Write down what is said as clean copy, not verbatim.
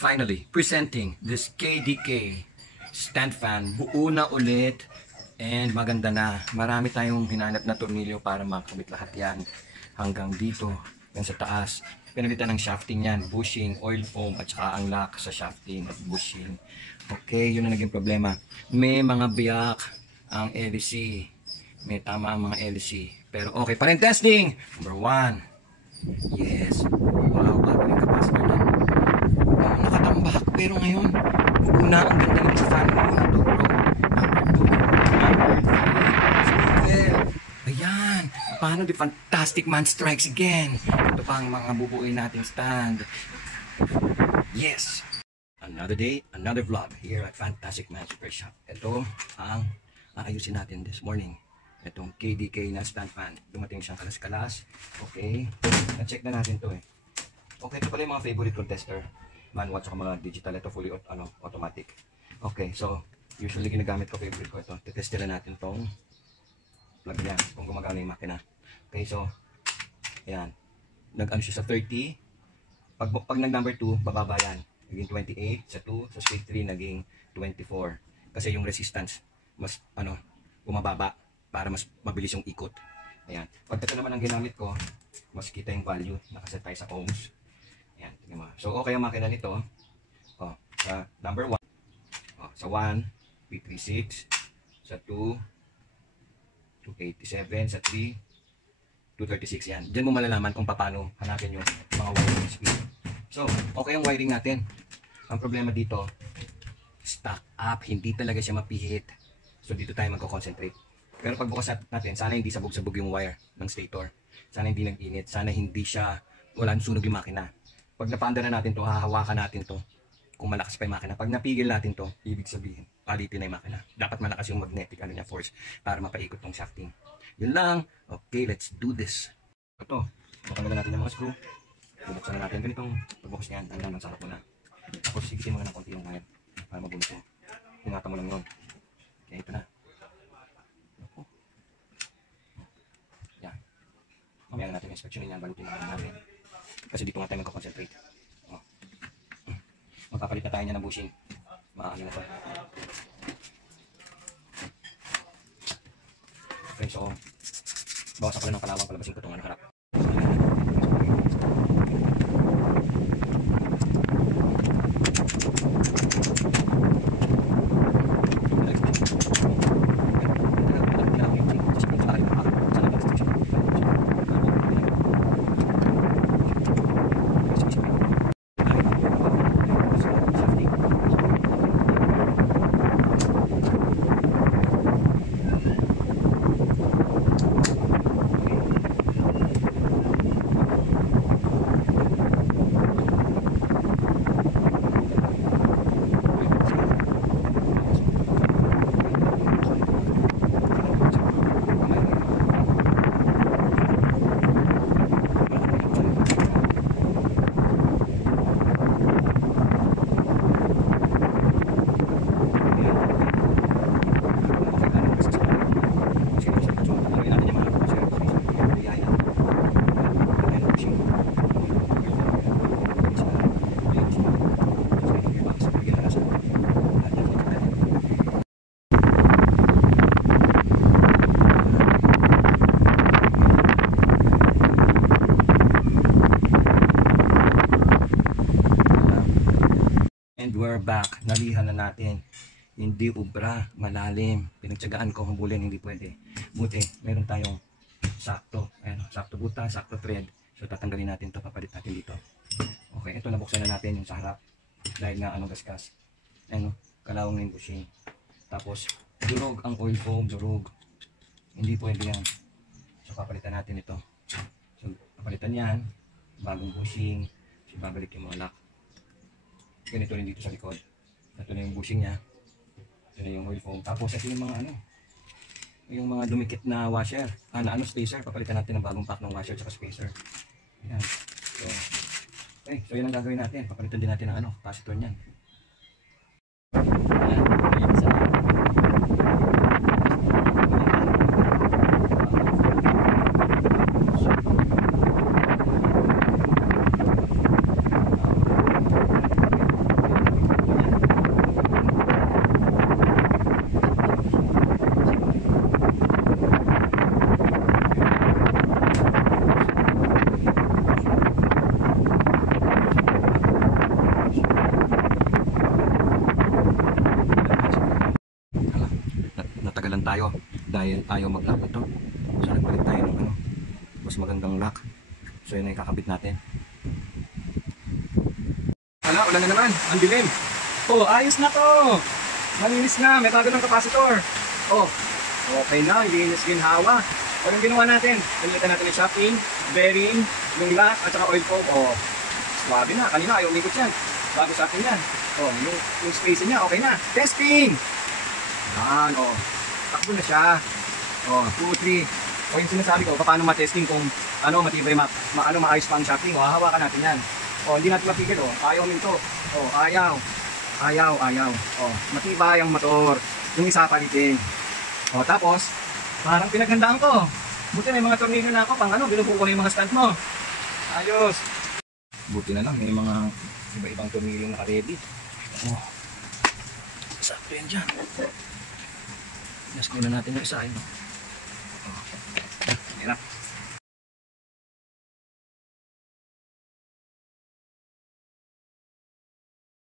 Finally, presenting this KDK stand fan. Buo na ulit and maganda na. Marami tayong hinanap na tornilyo para makabit lahat yan hanggang dito, yan sa taas. Pinalitan ng shafting yan, bushing, oil foam at saka ang lock sa shafting at bushing. Okay, yun ang naging problema. May mga biyak ang LC. May tama ang mga LC. Pero okay pa rin testing. Number 1. Yes. Wow, bago yung capacitor na. Nakatambak. Pero ngayon, una ang ganda ng fan mo na to, bro. Number 3. Ayan. Paano the fantastic man strikes again? Ito pa ang mga bubuuin nating stand. Yes. Another day, another vlog here at Fantastic Man Super Shop. Ito ang aayusin natin this morning. Itong KDK na stand fan. Dumating siyang kalas-kalas. Okay. Na-check na natin to eh. Okay, ito pala yung mga favorite ko tester. Manual at mga digital. Ito fully automatic. Okay, so usually ginagamit ko favorite ko ito. Titestera natin tong plug niya kung gumagana yung makina. Okay, so ayan. Nag-ano siya sa 30. Pag nag-number 2, bababa yan. Naging 28. Sa 2, sa speed 3, naging 24. Kasi yung resistance, mas bumababa para mas mabilis yung ikot. Ayan. Pag ito naman ang ginamit ko, mas kita yung value. Nakaset tayo sa ohms. Ayan. Tingnan mo. So, okay ang makina nito. Oh, sa number 1. Oh, sa 1, P36. Sa 2, 287. Sa 3, 236. Yan. Diyan mo malalaman kung paano hanapin yung mga wiring speed. So, okay ang wiring natin. Ang problema dito, stuck up. Hindi talaga siya mapihit. So, dito tayo magko-concentrate. Pero pag bukas natin, sana hindi sabog-sabog yung wire ng stator. Sana hindi nag-init. Sana hindi siya, walang sunog yung makina. Pag napaanda na natin to, hahawakan natin to. Kung malakas pa yung makina. Pag napigil natin to, ibig sabihin, palitin na yung makina. Dapat malakas yung magnetic force para mapaikot tong shafting. Yun lang. Okay, let's do this. Ito, buksan na natin yung mga screw. Bubuksan na natin ganitong pagbukas niyan. Ang lang ng sarap muna. Tapos sigitin mo na ng konti yung wire para mabulot mo. Ingatan mo lang yun. Okay, ito na. Yan. Mamaya na natin inspeksyonin yan. Balutin na natin. Kasi dito nga tayo magkakonsentrate. Oh. Magpapalit na tayo niya ng bushing. Maano na to. Okay, so bawasan ko lang ng kalawang palabasin ko itong harap. And we're back. Nalihan na natin. Hindi ubra, malalim. Pinagtsagaan ko hambulin, hindi pwede. Buti, meron tayong sakto. Ayan, sakto buta, sakto thread. So tatanggalin natin to, papalit natin dito. Okay, ito nabuksan na natin yung sa harap. Dahil nga gasgas. Ayan, kalawang na yung bushing. Tapos, durog ang oil foam, durog. Hindi pwede yan. So papalitan natin ito. So papalitan yan. Bagong bushing. So babalik yung mga lock. Ganito rin dito sa likod. Ito na yung bushing niya. Ito na yung oil foam. Tapos ito yung mga yung mga dumikit na washer. Spacer. Papalitan natin ng bagong pack ng washer at spacer. Ayan. So, okay. So yan ang gagawin natin. Papalitan din natin ng capacitor niyan. Ayan. Ayan sa tayo dahil ayaw mag-lock ito. So nagpalit tayo ng ano, mas magandang lock. So yun ay kakabit natin. Hala, ulan na naman. Ang dilim. Oh, ayos na to. Malinis na. May tago ng kapasitor. Oh, okay na. Linis ginhawa. O yung ginawa natin, nalitan natin yung shocking, bearing, yung lock, at saka oil pump. Oh, swabe na. Kanina ayaw umikot yan. Bago sa akin yan. Oh, yung space niya, okay na. Testing! Yan, oh. Takbo na siya. Oh, 2, 3. O yung sinasabi ko, paano ma-testing kung ano, matibay, maayos pa ang shocking. O, hahawakan natin yan. O, hindi natin mapigil, o. Ayaw minto. O, ayaw. Ayaw. O, matibay ang motor. Yung isa palitin. O, tapos, parang pinaghandaan ko. Buti may mga tornilyo na ako pang ano, binubuko na yung mga stand mo. Ayos. Buti na lang, may mga iba-ibang tornilyo naka-ready. Oh. Sakto yan dyan. Naskunan natin yung isa. Ayun.